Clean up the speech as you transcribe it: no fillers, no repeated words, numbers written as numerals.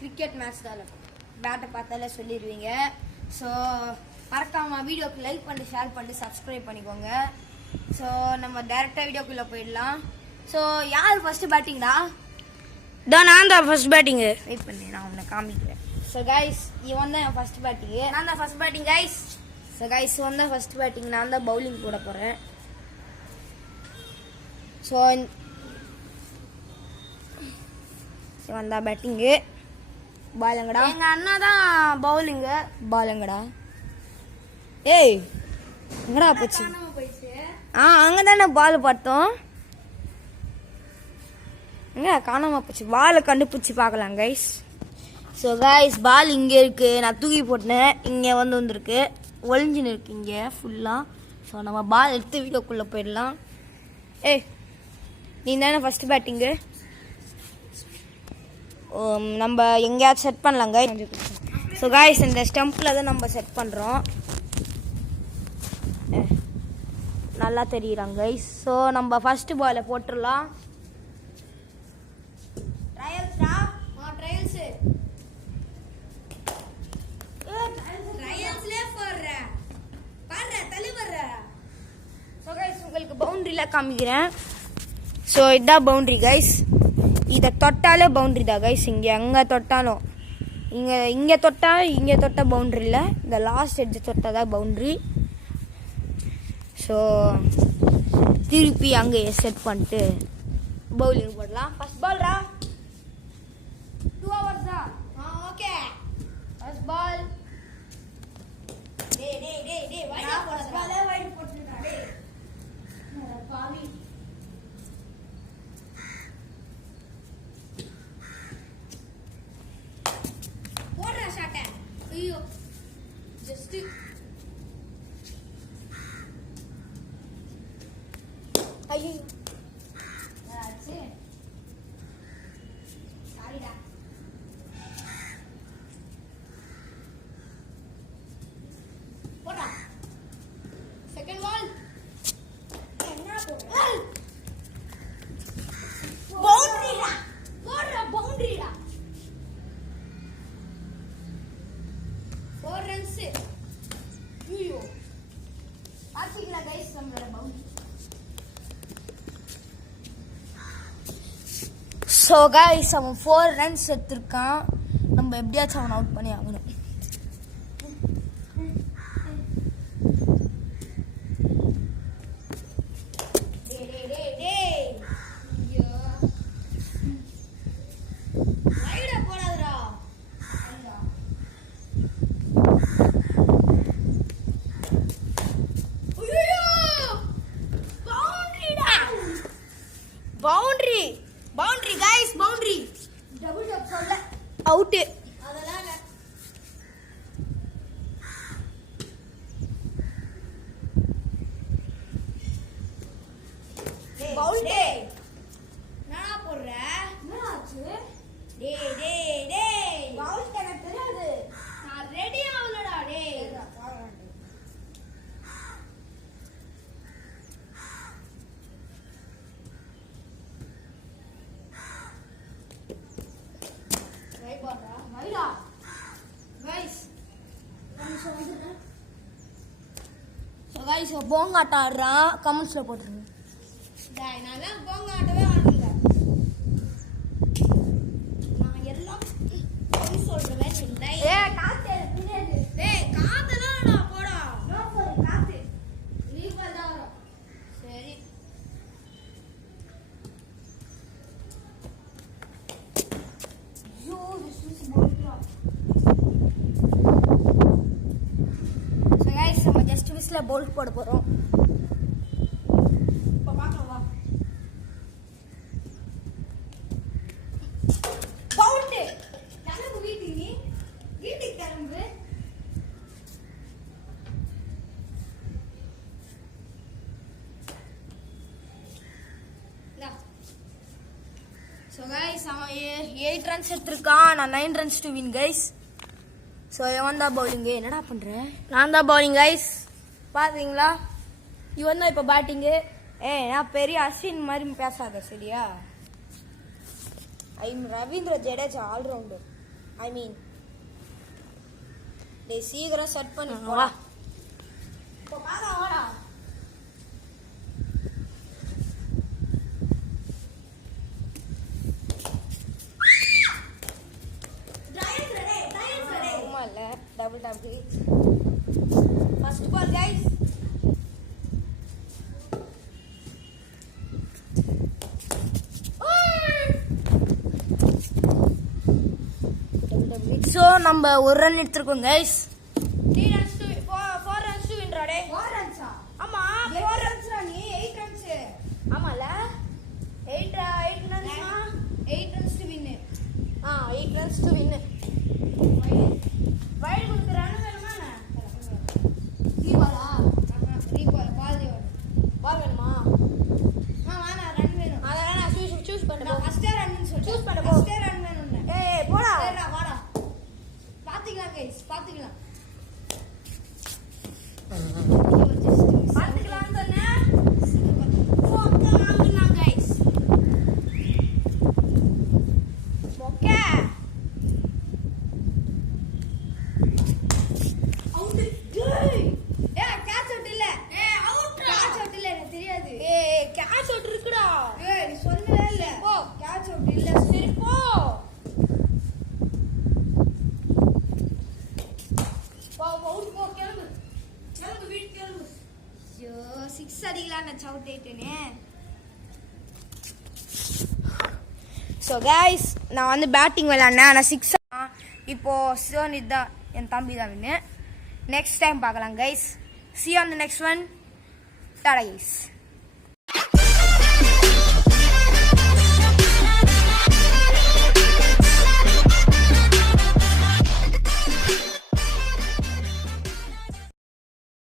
Cricket match தான் பேட்டை பார்த்தாலே சொல்லிடுவீங்க. So மறக்காம வீடியோக்கு லைக் பண்ணி ஷேர் பண்ணி சப்ஸ்கிரைப் பண்ணிக்கோங்க. ஸோ நம்ம டேரெக்டாக வீடியோக்குள்ளே போயிடலாம். ஸோ யார் ஃபஸ்ட்டு பேட்டிங்டா? நான் தான் ஃபர்ஸ்ட் பேட்டிங்கு. வெயிட் பண்ணி நான் உன்னை காமிக்கிறேன். ஸோ கைஸ் இவன் தான் என் ஃபர்ஸ்ட் பேட்டிங்கு. நான் தான் first batting guys. So guys இவன் தான் ஃபர்ஸ்ட் பேட்டிங். நான் தான் பவுலிங் போட போகிறேன். ஸோ இவன் தான் பேட்டிங்கு. பாலங்கடா. எங்கள் அண்ணா தான் பவுலிங்கு. பாலங்கடா. ஏய் எங்கடா போச்சு? அங்கே தானே பால் பார்த்தோம். எங்க காணாம போச்சு? பாலை கண்டுபிடிச்சி பார்க்கலாம் கைஸ். ஸோ கைஸ் பால் இங்கே இருக்கு. நான் தூக்கி போட்டேன். இங்கே வந்துருக்கு ஒளிஞ்சின்னு இருக்கு இங்கே ஃபுல்லாக. ஸோ நம்ம பால் எடுத்து வீடியோக்குள்ளே போயிடலாம். ஏய் நீ தானே ஃபர்ஸ்ட் பேட்டிங்கு. நம்ம எங்கேயாச்சும் செட் பண்ணலாம் கைஸ். ஸோ கைஸ் இந்த ஸ்டம்பில் தான் நம்ம செட் பண்ணுறோம். நல்லா தெரியுறாங்க கைஸ். ஸோ நம்ம ஃபர்ஸ்ட் பாலை போட்டுடலாம். உங்களுக்கு பவுண்டரியில் காமிக்கிறேன். ஸோ இதுதான் பவுண்ட்ரி கைஸ். இதை தொட்டாலே பவுண்ட்ரி தான் கைஸ். இங்கே எங்கே தொட்டாலும் இங்கே தொட்டால் பவுண்ட்ரி இல்லை. இந்த லாஸ்ட் எட்ஜ் தொட்டால் தான் பவுண்ட்ரி. ஸோ திருப்பி அங்கே செட் பண்ணிட்டு பவுலிங் போடலாம். ஃபர்ஸ்ட் பால்ரா. 2 hours தான். Okay first ball. டேய் வைடா ஃபர்ஸ்ட் பாலே வைட் போட்டுடா. டேய் பாவி போடுற ஷாட். ஐயோ ஜஸ்ட் ஐயோ ஆச்சு. சாரிடா. போடா செகண்ட் பால். என்ன போடுற? பவுண்டரிடா. போடுற பவுண்டரிடா. 4 runs. ஐயோ பாத்தீங்களா கைஸ் நம்மளோட பவுண்டரி. ஸோ கைஸ் அவன் 4 runs எடுத்திருக்கான். நம்ம எப்படியாச்சும் அவன் அவுட் பண்ணி ஆகணும். Boundary boundary guys boundary. Double டப் சொல்ல அவுட். அதெல்லாம் இல்ல. பவுண்டரி நானா போடுற? என்னாச்சு? டேய் பவுல் எனக்கு தெரியாது. நான் ரெடி ஆவலடா. டேய் போங்காட்டம் ஆடுறான். கமெண்ட்ஸ்ல போட்டுருங்க. நான் போங்காட்டவே ஆடுறேன். நான் எல்லாம் சொல்றேன். காத்து காத்தெல்லாம் நான் போடா. காத்து ரீஃபர் தான் வரும். சரி ஐயோ திஸ் இஸ் போல்ட்ரா. ஸோ கைஸ் நம்ம ஜஸ்ட் மிஸ்ல போல்ட் போட போகிறோம். இப்போ பார்க்கலாம் வா. பவுல்ட்டு கிளம்பு வீட்டுக்கு கிளம்பு. ஸோ கைஸ் அவன் 8 runs எடுத்திருக்கான். நான் 9 runs to win guys. So இவன் தான் பவுலிங்கு. என்னடா பண்ணுறேன்? நான் தான் பவுலிங் கைஸ். பார்த்தீங்களா? இவன் தான் இப்போ பேட்டிங்கு. நான் பெரிய அஸ்வின் மாதிரி பேசாத சரியா? I'm Ravindra Jadeja allrounder. I mean டேய் சீக்கிரம் செட் பண்ணி வா. போடா. இப்போ பார்க்கலாம் வாடா. சும்மா இல்ல double top first ball guys. So நம்ம ஒரு ரன் எடுத்திருக்கோம் guys. 3 runs to 4 runs to win டே. 4 runs ஆமா 4 runs நீ 8 runs ஆமால 8 runs 8 runs to win 8 runs to win. White குடுக்குற ரன் வேணுமா நீ பாலா நீ பால் வேணுமா வேணா ரன் வேணும் அதான் நான் சூஸ் பண்ணு ஃபர்ஸ்ட் ரன் சொல்லு சூஸ் பண்ணு ஃபர்ஸ்ட் ரன் வேணும் ஏய் போடா சரிடா வாடா பாத்துக்கலாம் கைஸ் பாத்துக்கலாம் சொன்னேன் ஓகே வாங்கலாம் guys okay out catch out இல்ல அவுட் கேட்ச் அவுட் இல்ல எனக்கு தெரியாது கேட்ச் அவுட் இருக்குடா நீ சொல்லவே இல்ல போ கேட்ச் அவுட் இல்ல சரி போ அவுட் போ கிளம்பு வீட்டு கிளம்பு ஐயோ 6 அடிக்கலாம்னு அவுட் ஆயிட்டேனே. ஸோ கைஸ் நான் வந்து பேட்டிங் விளையாடினேன் ஆனால் 6 இப்போ சிவனித் தான் என் தம்பி தான் வின்னு. நெக்ஸ்ட் டைம் பார்க்கலாம் guys. See you on the next one. Tada guys.